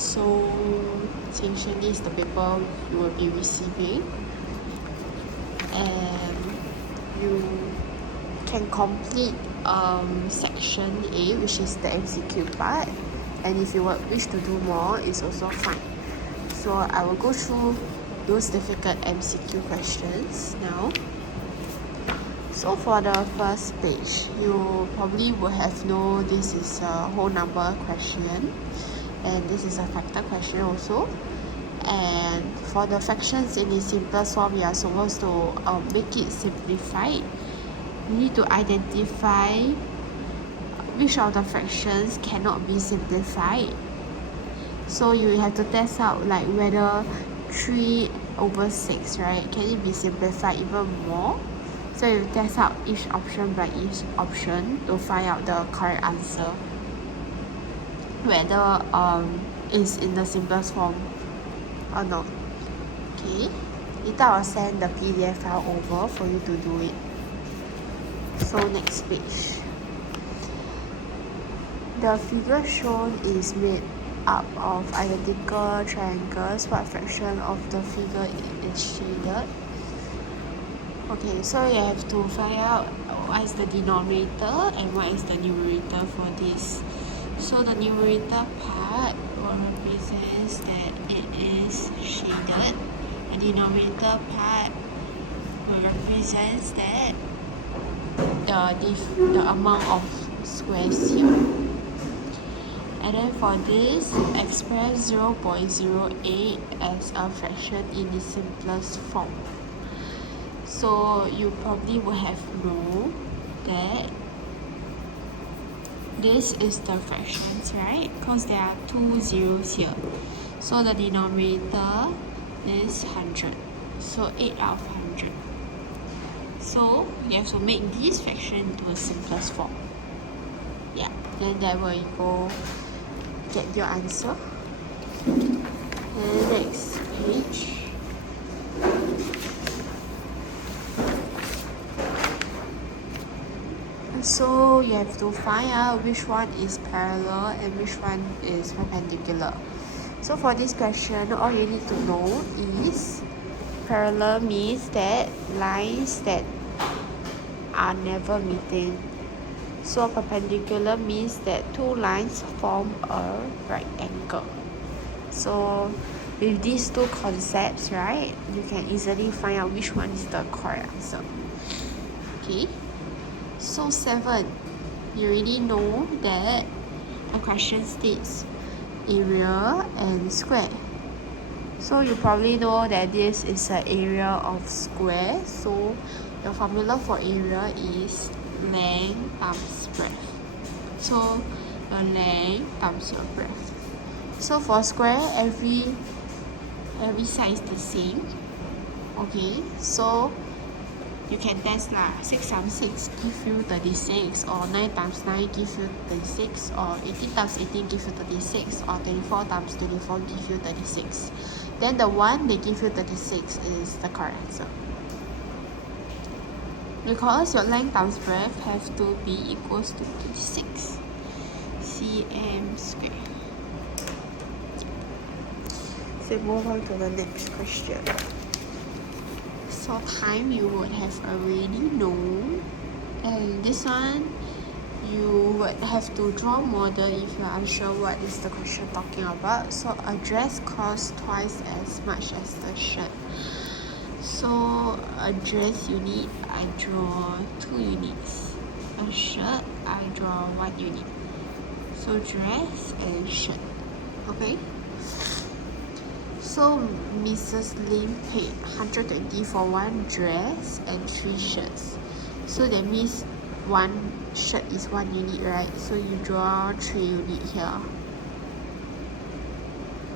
So essentially is the paper you will be receiving, and you can complete section A, which is the MCQ part, and if you wish to do more, it's also fine. So I will go through those difficult MCQ questions now. So for the first page, you probably will have known this is a whole number question, and this is a factor question also. And for the fractions in the simplest form, we are supposed to make it simplified. You need to identify which of the fractions cannot be simplified. So you have to test out like whether 3/6, right, can it be simplified even more? So you test out each option by each option to find out the correct answer, whether it's in the simplest form or not. Okay, later I'll send the PDF file over for you to do it. So next page. The figure shown is made up of identical triangles. What fraction of the figure is shaded? Okay, so you have to find out what is the denominator and what is the numerator for this. So the numerator part will represent that it is shaded. The denominator part will represent that the amount of squares here. And then for this, express 0.08 as a fraction in the simplest form. So you probably will have known that this is the fractions, right? Because there are 2 zeros here. So the denominator is 100. So 8 out of 100. So you have to make this fraction into a simplest form. Yeah, then that way you go get your answer. And next page. So you have to find out which one is parallel and which one is perpendicular. So for this question, all you need to know is parallel means that lines that are never meeting. So perpendicular means that two lines form a right angle. So with these two concepts, right, you can easily find out which one is the correct answer. Okay. So 7, you already know that a question states area and square. So you probably know that this is an area of square. So the formula for area is length times breadth. So the length times your breadth. So for square, every side is the same. Okay, so you can test lah. 6 times 6 give you 36, or 9 times 9 give you 36, or 18 times 18 give you 36, or 24 times 24 give you 36. Then the one they give you 36 is the correct answer. Because your length times breadth have to be equals to 36 cm square. So move on to the next question. So time you would have already known, and this one you would have to draw model if you're unsure what is the question talking about. So a dress costs twice as much as the shirt. So a dress unit, I draw 2 units. A shirt, I draw 1 unit. So dress and shirt. Okay. So Mrs. Lim paid 120 for 1 dress and 3 shirts. So that means 1 shirt is 1 unit, right? So you draw 3 units here.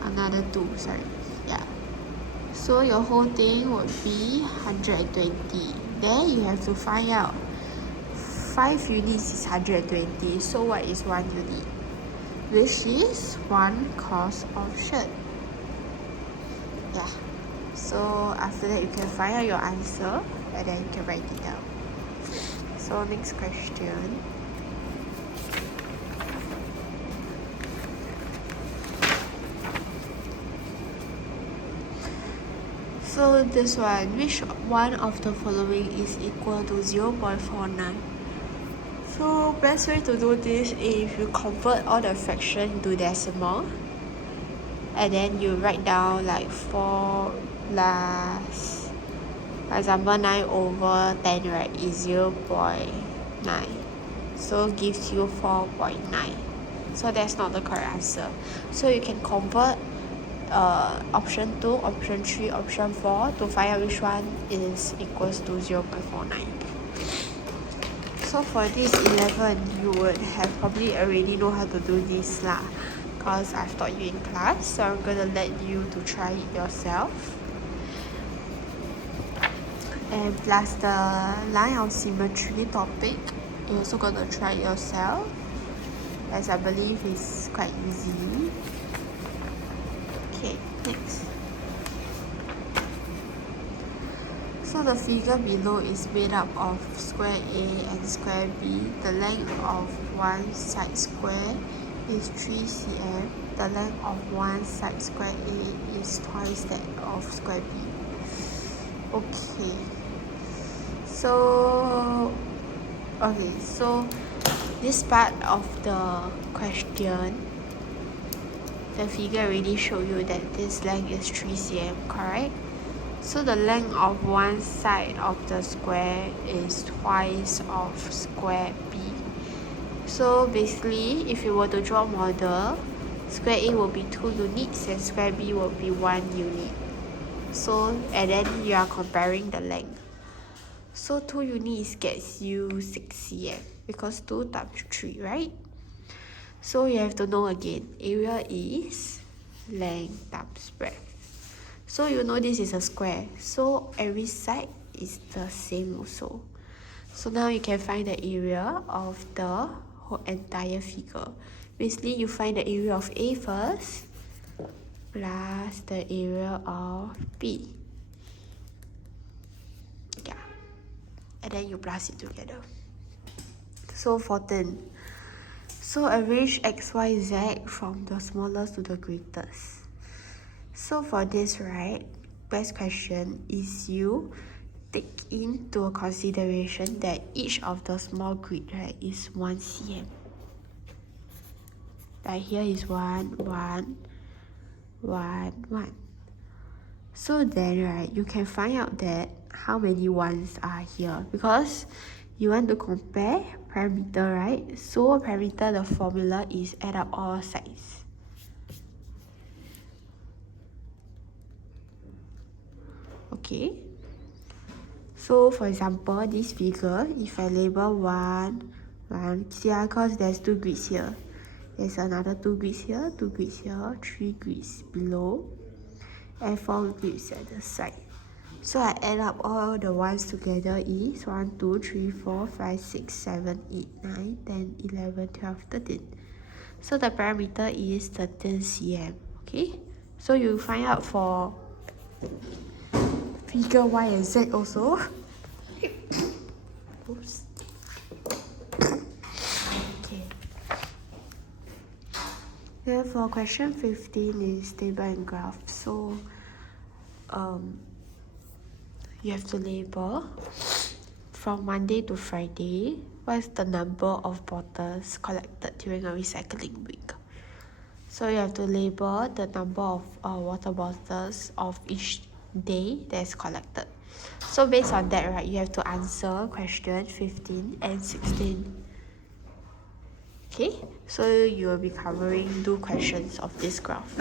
Another 2, sorry. Yeah. So your whole thing would be 120. Then you have to find out 5 units is 120. So what is 1 unit? Which is 1 cost of shirt. Yeah, so after that you can find out your answer and then you can write it down. So next question. So this one, which one of the following is equal to 0.49? So best way to do this is if you convert all the fraction to decimal, and then you write down like 4 plus, for example, 9 over 10, right, is 0.9. So gives you 4.9. So that's not the correct answer. So you can convert option 2, option 3, option 4 to find out which one is equals to 0.49. So for this 11, you would have probably already know how to do this lah, because I've taught you in class, so I'm gonna let you to try it yourself. And plus the line of symmetry topic, you're also gonna try it yourself, as I believe it's quite easy. Okay, next. So the figure below is made up of square A and square B. The length of one side square is 3 cm. The length of one side square A is twice that of square B. Okay. So this part of the question, the figure already showed you that this length is 3 cm, correct? So the length of one side of the square is twice of square B. So basically, if you were to draw a model, square A will be 2 units and square B will be 1 unit. So, and then you are comparing the length. So 2 units gets you 6 cm because 2 times 3, right? So you have to know again, area is length times breadth. So you know this is a square, so every side is the same also. So now you can find the area of the whole entire figure. Basically, you find the area of A first plus the area of B. Yeah, and then you plus it together. So 14. So arrange X, Y, Z from the smallest to the greatest. So for this, right, best question is you take into consideration that each of the small grid, right, is 1 cm. Like here is 1, 1, 1, 1. So then, right, you can find out that how many ones are here, because you want to compare parameter, right? So parameter, the formula is add up all sides. Okay, so for example, this figure, if I label 1, see, because there's 2 grids here. There's another 2 grids here, 2 grids here, 3 grids below, and 4 grids at the side. So I add up all the ones together is 1, 2, 3, 4, 5, 6, 7, 8, 9, 10, 11, 12, 13. So the parameter is 13 cm. Okay, so you find out for figure Y and Z also. Oops. Okay. Then for question 15 is table and graph. So you have to label from Monday to Friday what's the number of bottles collected during a recycling week. So you have to label the number of water bottles of each day that's collected. So based on that, right, you have to answer question 15 and 16. Okay, so you will be covering 2 questions of this graph.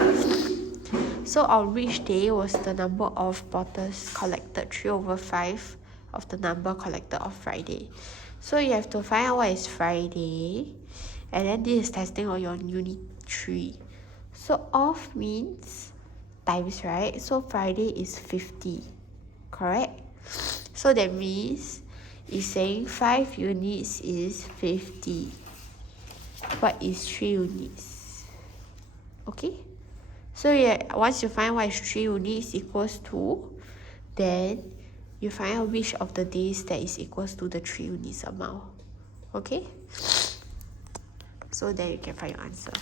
So on which day was the number of bottles collected 3 over 5 of the number collected on Friday? So you have to find out what is Friday, and then this is testing on your unit 3. So off means times, right? So Friday is 50, correct? So that means it's saying 5 units is 50. What is 3 units? Okay, so yeah, once you find what is 3 units equals to, then you find out which of the days that is equals to the 3 units amount. Okay, so then you can find your answer.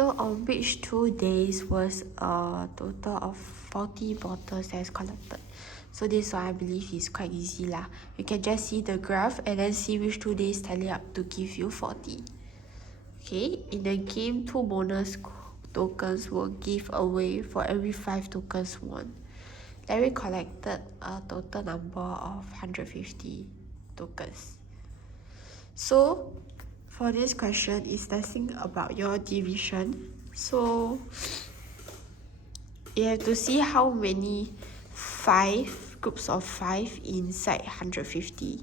So on which 2 days was a total of 40 bottles that's collected. So this one I believe is quite easy lah. You can just see the graph and then see which 2 days tally up to give you 40. Okay, in the game, 2 bonus tokens will give away for every 5 tokens won. Larry collected a total number of 150 tokens. So for this question, it's testing about your division. So you have to see how many 5 groups of 5 inside 150.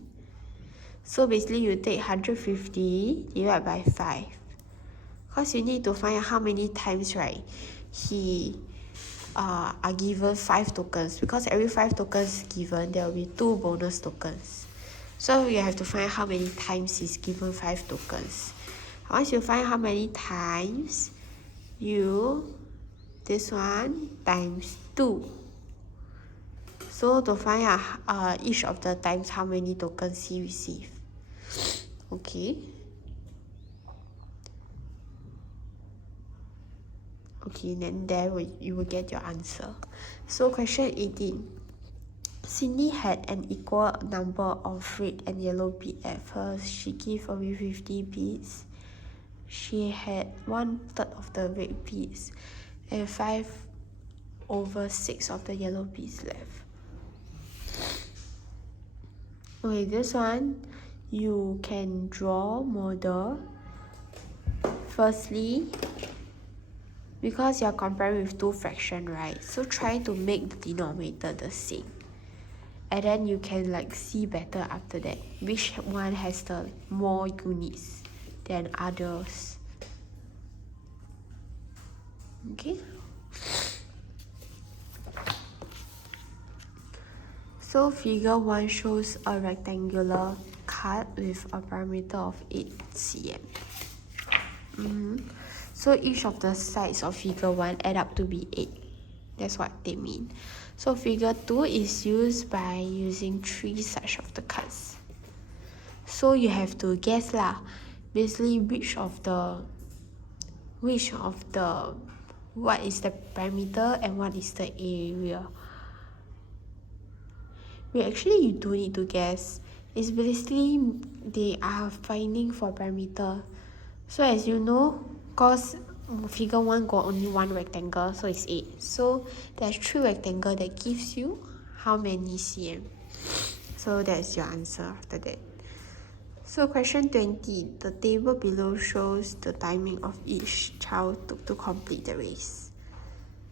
So basically you take 150 divided by 5. Because you need to find out how many times, right, he are given 5 tokens. Because every 5 tokens given, there will be 2 bonus tokens. So you have to find how many times he's given 5 tokens. Once you find how many times, this one times 2. So to find out each of the times how many tokens he received. Okay. Okay, then you will get your answer. So question 18. Cindy had an equal number of red and yellow beads at first. She gave away 50 beads. She had 1/3 of the red beads and 5/6 of the yellow beads left. Okay, this one you can draw model. Firstly, because you're comparing with 2 fractions, right? So try to make the denominator the same. And then you can see better after that which one has the more units than others. Okay. So figure 1 shows a rectangular card with a perimeter of 8 cm. So each of the sides of figure 1 add up to be 8. That's what they mean. So figure 2 is used by using 3 such of the cards. So you have to guess lah. Basically what is the perimeter and what is the area. Actually you don't need to guess. It's basically they are finding for perimeter. So as you know, cause figure 1 got only 1 rectangle, so it's 8. So there's 3 rectangle that gives you how many cm. So that's your answer after that. So question 20. The table below shows the timing of each child took to complete the race.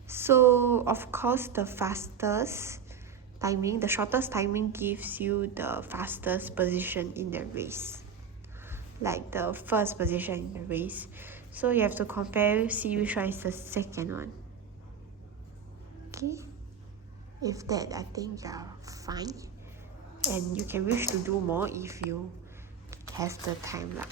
So of course the shortest timing gives you the fastest position in the race. Like the first position in the race. So you have to compare, see which one is the second one. Okay. If that, I think you're fine. And you can wish to do more if you have the time lah.